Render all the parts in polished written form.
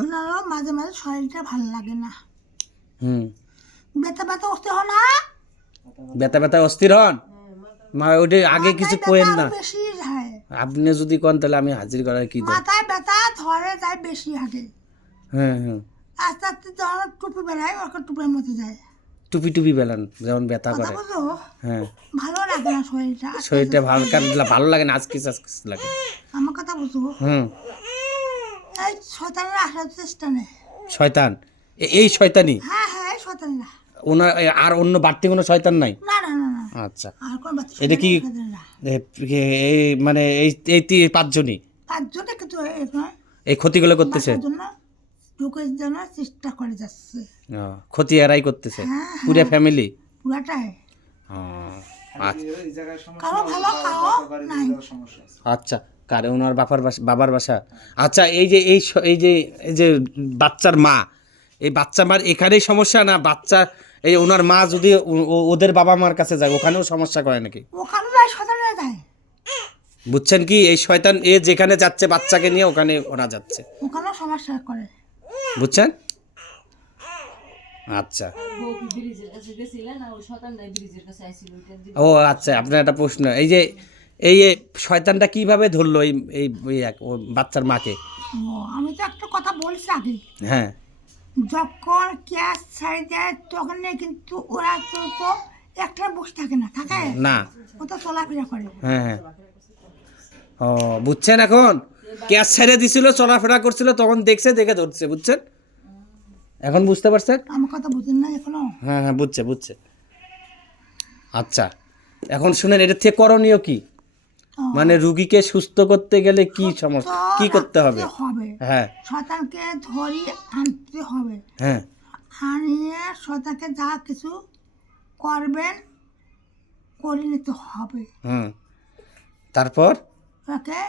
ওনারও মাঝে মাঝে শরীরটা ভালো লাগে না, হুম, ব্যথা ব্যথা অস্থির হন না, ব্যথা ব্যথা অস্থির হন। মা ওটা আগে কিছু মাথায় কোয়েন ব্যথা না, আরো বেশি হয়, আপনি যদি কোন তাহলে আমি হাজির করার কি দেব। মাথায় ব্যথা ধরে যায় বেশি হাঁটে, হ্যাঁ হ্যাঁ, আস্তে আস্তে যখন টুপি বেড়ায় ওরকম টুপির মতো যায়। টুপি টুপি বেলান যেমন ব্যথা কথা করে। বুঝো, হ্যাঁ, ভালো লাগে না শরীরটা, শরীরটা ভালো ভালো লাগে না, আজকে আজকে লাগে। আমার কথা বুঝো, হুম, এই শয়তানের আসার চেষ্টা নেই। শয়তান এই শয়তানি হ্যাঁ হ্যাঁ, এই শয়তান না, ওনার আর অন্য বাড়তি কোনো শয়তান নাই? না না না না, আচ্ছা, আর কোন বাচ্চা এটা কি শয়তান না, এই মানে এই পাঁচজনই পাঁচজনে কিন্তু নয়, এই ক্ষতিগুলো করতেছে? বাঁচার জন্য ঢুকের জন্য চেষ্টা করে যাচ্ছে। ক্ষতি এরাই করতেছে হ্যাঁ, পুরো ফ্যামিলি? পুরাটাই, আচ্ছা কারো ভালো কারো নাই। আচ্ছা, কারে ওনার বাবার বাসা? আচ্ছা, এই যে বাচ্চার মা, এই বাচ্চা মার এখানেই সমস্যা না? বাচ্চা এই ওনার মা যদি ওদের বাবা মার কাছে যায় ওখানেও সমস্যা করে নাকি? ওখানে যায়, শয়তানে যায়, বুঝছেন কি? এই শয়তান এ যেখানে যাচ্ছে বাচ্চাকে নিয়ে ওখানে ওরা যাচ্ছে, ওখানেও সমস্যা করে। বুঝছেন? আচ্ছা, ও আচ্ছা, আপনার একটা প্রশ্ন, এই শয়তানটা কিভাবে ধরলো ও বাচ্চার মাকে? ও, আমি তো একটা কথা বলছি আগে, হ্যাঁ, যখন ক্যাশ ছাড়ি দেয় তখন কিন্তু ওরা তো একটা বসে থাকে না, থাকে না, ও তো চলাফেরা করে। হ্যাঁ হ্যাঁ, ও বুঝছেন? এখন ক্যাশ ছেড়ে দিছিল, চলাফেরা করছিল, তখন দেখে ধরছে, বুঝছেন? এখন বুঝতে পারছেন? আমার কথা বুঝেন না এখনো? হ্যাঁ হ্যাঁ, বুঝছে। আচ্ছা, এখন শুনেন, এটা থেকে করণীয় কি? ও, মানে রুগীকে সুস্থ করতে গেলে কি সমস্যা, কি করতে হবে? হবে হ্যাঁ শয়তানকে ধরি আনতে হবে, হ্যাঁ, আনিয়ে শয়তানকে যা কিছু করবেন করে নিতে হবে, হুম, তারপর? ওকে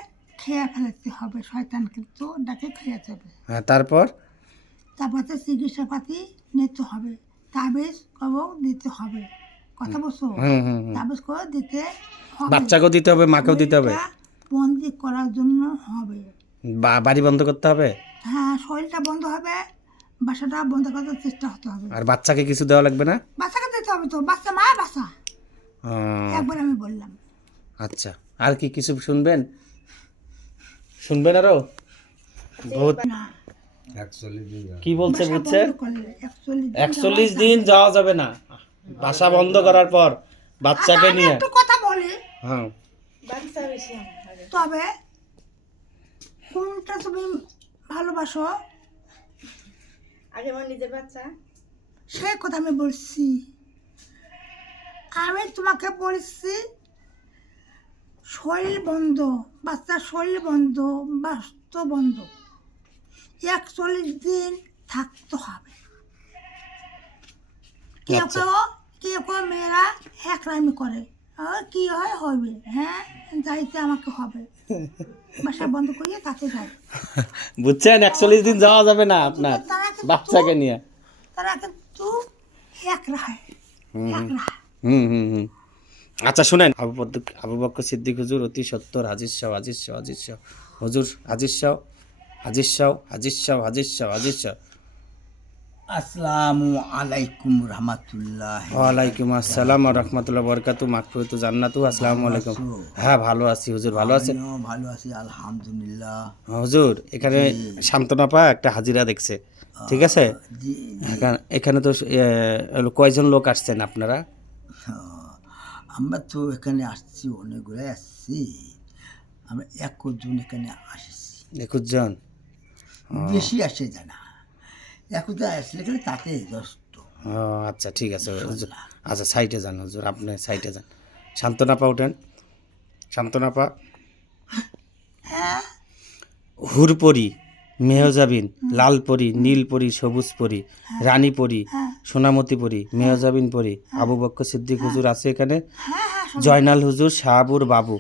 খেয়ে ফেলতে হবে, শয়তান কিন্তু ওটাকে খেয়ে যাবে। হ্যাঁ, তারপর? তারপর তো চিকিৎসাপাতি নিতে হবে, তাবিজ কবক দিতে হবে, কথা বলছো? হুম হুম হুম, তাবিজ করে দিতে হবে, বাচ্চাকেও দিতে হবে, মাকেও দিতে হবে, শরীরটা বন্দি করার জন্য হবে। বাড়ি বন্ধ করতে হবে, হ্যাঁ, শরীরটা বন্ধ হবে, বাসাটা বন্ধ করার চেষ্টা হতে হবে, আর বাচ্চাকে কিছু দেওয়া লাগবে না? বাচ্চাকে দিতে হবে, তো বাচ্চা মা বাচ্চা ও, একবার আমি বললাম। আচ্ছা, আর কি কিছু শুনবেন আরো? বহুত না, কি বলছে বাসা বুঝছেন? বন্ধ করলে 41 দিন যাওয়া যাবে না বাসা বন্ধ করার পর বাচ্চাকে আমি নিয়ে। একটু কথা বলি, হ্যাঁ, তবে কোনটা তুমি ভালোবাসো আগে আমার নিজের বাচ্চা, সেই কথা আমি বলছি, আমি তোমাকে বলছি শরীর বন্ধ, বাচ্চার শরীর বন্ধ, বাস্তু বন্ধ, 41 দিন থাকতে হবে। কেউ আচ্ছা। কেউ মেয়েরা একরামি করে, কি হয় হবে, হ্যাঁ যাইতে আমাকে হবে, বাসা বন্ধ করিয়ে তাতে যায়, বুঝছেন? 41 দিন যাওয়া যাবে না আপনার তারা কিন্তু বাচ্চাকে নিয়ে। তারা কিন্তু এক রায়, এক রায়। হুম হুম হুম, আচ্ছা শুনেন, আবু বকর সিদ্দিক হুজুর অতি সত্তর, হাজির শাহ হুজুর, হাজির শাহ। আসসালামু আলাইকুম রহমতুল্লাহ। ওয়ালাইকুম আসসালাম ওয়া রাহমাতুল্লাহি ওয়া বারাকাতুহু, মাগফিরাতু জান্নাতু। আসসালামু আলাইকুম। হ্যাঁ, ভালো আছি হুজুর, ভালো আছেন? আমিও ভালো আছি আলহামদুলিল্লাহ। হুজুর, এখানে শান্তনাপা একটা হাজিরা দেখছে, ঠিক আছে? জি, এখানে তো কয়জন লোক আসছেন আপনারা? আমরা তো এখানে আসছি, অনেকগুলো আসছি, আমরা 21 জন এখানে আসছি, 21 জন? বেশি আসে জানা, 21 জন আসলে এখানে তাতে যথেষ্ট। ও আচ্ছা, ঠিক আছে হুজুর। আচ্ছা, সাইডে যান হুজুর, আপনি সাইডে যান। শান্তনাপা উঠেন, শান্তনাপা। হ্যাঁ, হুরপরি, মেহজাবিন, লালপরি, নীলপরি, সবুজ পরি, রানী পরি, সোনামতি পরি, মেহজাবিন পরি, আবু বকর সিদ্দিক হুজুর আছে এখানে, হ্যাঁ হ্যাঁ, জয়নাল হুজুর, শাহাবুর বাবু,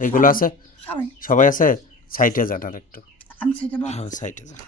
এগুলো আছে, সবাই সবাই আছে। সাইডে যান আর একটু, আমি সেটা বল, হ্যাঁ সাইডে যান।